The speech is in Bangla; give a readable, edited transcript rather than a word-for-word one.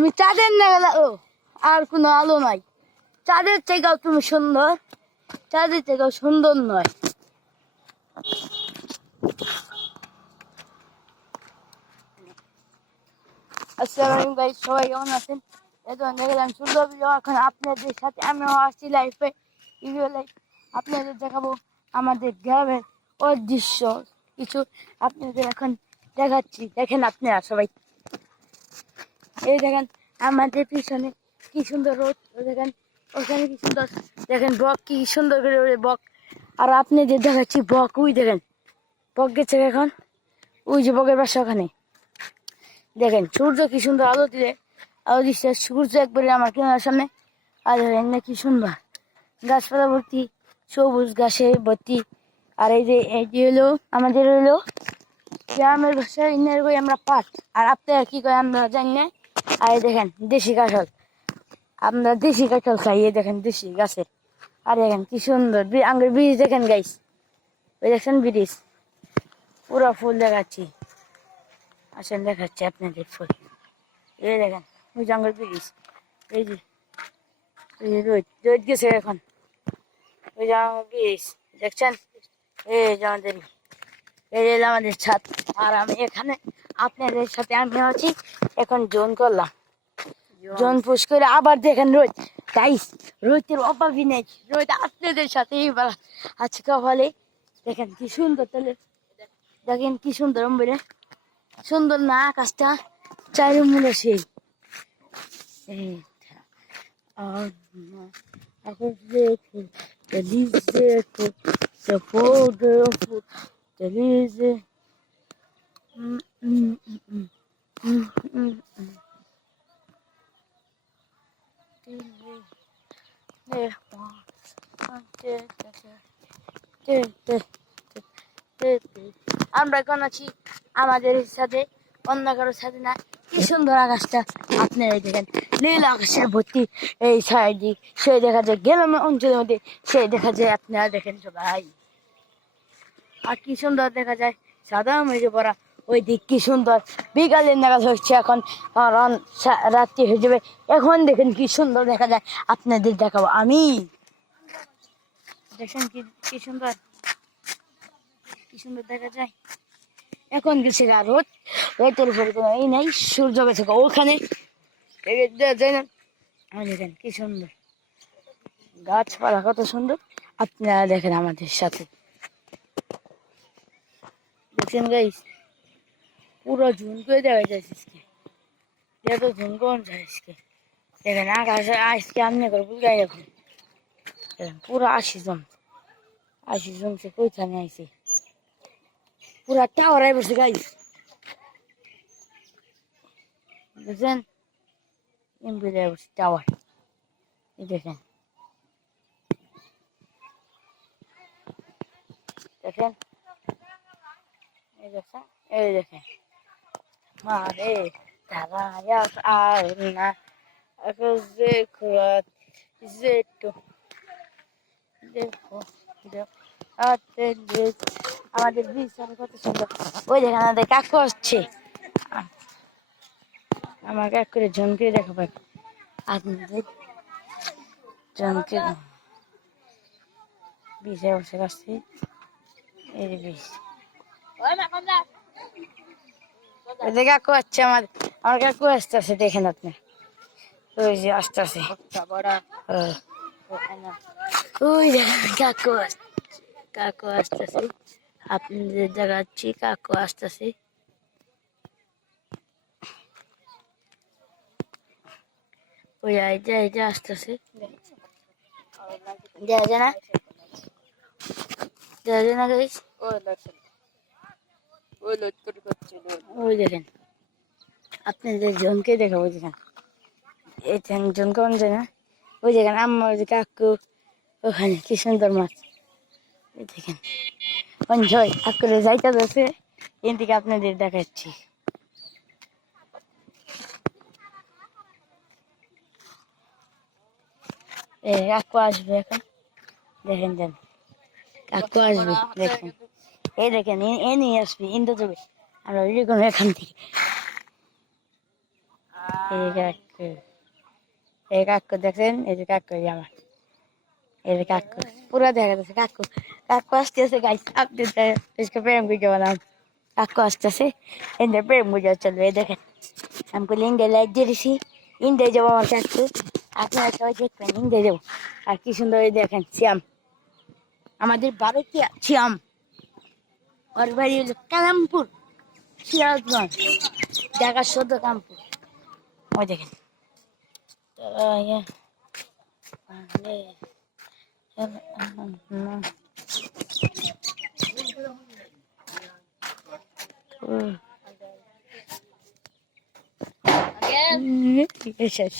তুমি চাঁদের না গেলে ও আর কোনো আলো নাই। চাঁদের থেকেও তুমি সুন্দর, চাঁদের থেকেও সুন্দর নয়। আসসালামু আলাইকুম গাইস, সবাই কেমন আছেন? এখন দেখলাম সুন্দর ভিডিও। এখন আপনাদের সাথে আমিও আসছি লাইফে, ভিডিও লাইফ। আপনাদের দেখাবো আমাদের গ্রামের ওই দৃশ্য কিছু আপনাদের এখন দেখাচ্ছি। দেখেন আপনারা সবাই, এই দেখেন আমাদের পিছনে কি সুন্দর রোদ, দেখেন ওখানে কি সুন্দর, দেখেন বক কি সুন্দর করে ওরে বক। আর আপনাদের দেখাচ্ছি বক, ওই দেখেন বক গেছে এখন, ওই যে বকের বাসা ওখানে। দেখেন সূর্য কি সুন্দর আলো দিলে, আলো দিচ্ছে সূর্য একবারে আমার কেনার সামনে। আর দেখেন না কি সুন্দর গাছপালা ভর্তি, সবুজ ঘাসে ভর্তি। আর এই যে হলো আমাদের হলো গ্রামের ভাষায় ইন্নার কই আমরা পাট, আর আপনারা কি কয় আমরা জানি না। আর দেখেন দেশি কাঁঠাল, আমরা দেশি কাঁঠাল খাই। এই দেখেন দেশি গাছের। আর দেখেন কি সুন্দর আঙ্গুর ব্রিজ, দেখেন গাইস ওই দেখছেন ব্রিজ, পুরো ফুল দেখাচ্ছি। আসেন দেখাচ্ছি আপনাদের ফুল। এই দেখেন ওই জঙ্গল ব্রিজ, এই যে রোদ রোদ গেছে এখন, ওই জঙ্গল ব্রিজ দেখছেন। এই যে আমাদের, এই যে আমাদের ছাদ। আর আমি এখানে আপনাদের সাথে আমি আছি এখন। জোন করলাম, জোন পুশ করে আবার দেখেন রোদ। গাইস রোদের অভাবই নেই, রোদ আপনাদের সাথে এবার আজকে হলে। দেখেন কি সুন্দর, তাহলে দেখেন কি সুন্দর বলে, সুন্দর না আকাশটা চারিমূলে সেই। এখন দেখো দেখো Delise. আমরা এখন আছি আমাদের সাথে, অন্য কারোর সাথে না। কি সুন্দর আকাশটা আপনারা দেখেন, নীল আকাশের ভর্তি। এই সাইডে সে দেখা যায় গ্রামের অঞ্চলের মধ্যে, সে দেখা যায় আপনারা দেখেন সবাই। আর কি সুন্দর দেখা যায় সাদা মেঘে পড়া ওই দিক, কি সুন্দর। বিকালের নাগাদ হচ্ছে এখন, রাত্রি হয়ে যাবে। এখন দেখেন কি সুন্দর দেখা যায়, আপনাদের দেখাবো আমি। দেখেন কি সুন্দর, কি সুন্দর দেখা যায়। এখন গেছে গা রোদ, রোদের উপরে কোনো এই নাই, সূর্য গেছে ওখানে যায় না। দেখেন কি সুন্দর গাছপালা, কত সুন্দর। আপনারা দেখেন আমাদের সাথে, দেখছেন গাইস পুরো ঝুন করে দেখা যাচ্ছে এত ঝুন কোন যায় আজকে। দেখেন আকাশে আজকে আমনে করে বুঝাই এখন পুরো 80 জন সে কোথায় আইছে, পুরা টাওয়ার আই বসে গাইস। বুঝছেন এমপি বসে টাওয়ার, এই দেখেন দেখেন এই দেখেন, এই দেখেন মারে তারা আর না দেখো, দেখো দেখো আমাদের ব্রিজ কত সুন্দর। ওই দেখেন আমাদের কাকু আসছে, আমাকে এক করে ঝুমকে দেখাবো আপনাদের। ঝুমকে ব্রিজে বসে আসছি, এই যে ব্রিজ। কাকু আসছে, আমার কাকু আসতেছে, দেখেন আপনি ওই যে আসতেছে। ওই দেখেন কাকু আসতেছে, আপনাদের দেখাচ্ছি কাকু আসতেছে। ওই এই যে আসতেছে, দেখা যায় না, দেখা যায় না গাইস। ওই দেখেন আপনাদের জনকে দেখাবো, দেখেন এই জন কোন যায় না। ওই দেখেন আম্মা, ওই যে কাকু ওখানে, কি সুন্দর মাছ। এই দেখেন জয় কাকুরে যাইতে যাচ্ছে, এর দিকে আপনাদের দেখাচ্ছি। কাকু আসবে এখন, দেখেন যান কাকু আসবে, দেখেন এই দেখেন এ নিয়ে আসবে ইন্দো যাবে, আমরা এরকম এখান থেকে। এই কাকু, এই কাকু দেখেন, এই যে কাকু আমার, এই যে কাকু পুরো দেখা যাচ্ছে কাকু। কাকু আসতেছে গাইস, আপনি প্রেম ভিডিও বানাম। কাকু আসতেছে, এদের প্রেম ভিডিও চলবে। এই দেখেন আমি বলি ইন্ডিয়া লাইট দিয়েছি, ইন্ডিয়া যাবো আমার কাকু। আপনারা সবাই দেখবেন, ইন্ডিয়া যাবো। আর কি সুন্দর দেখেন শ্যাম, আমাদের বাড়ি কি শ্যাম, ওর বাড়ি হলো কালামপুর, সিরাজগঞ্জ, ঢাকা ১৪ কামপুর। ওই দেখেন শেষ।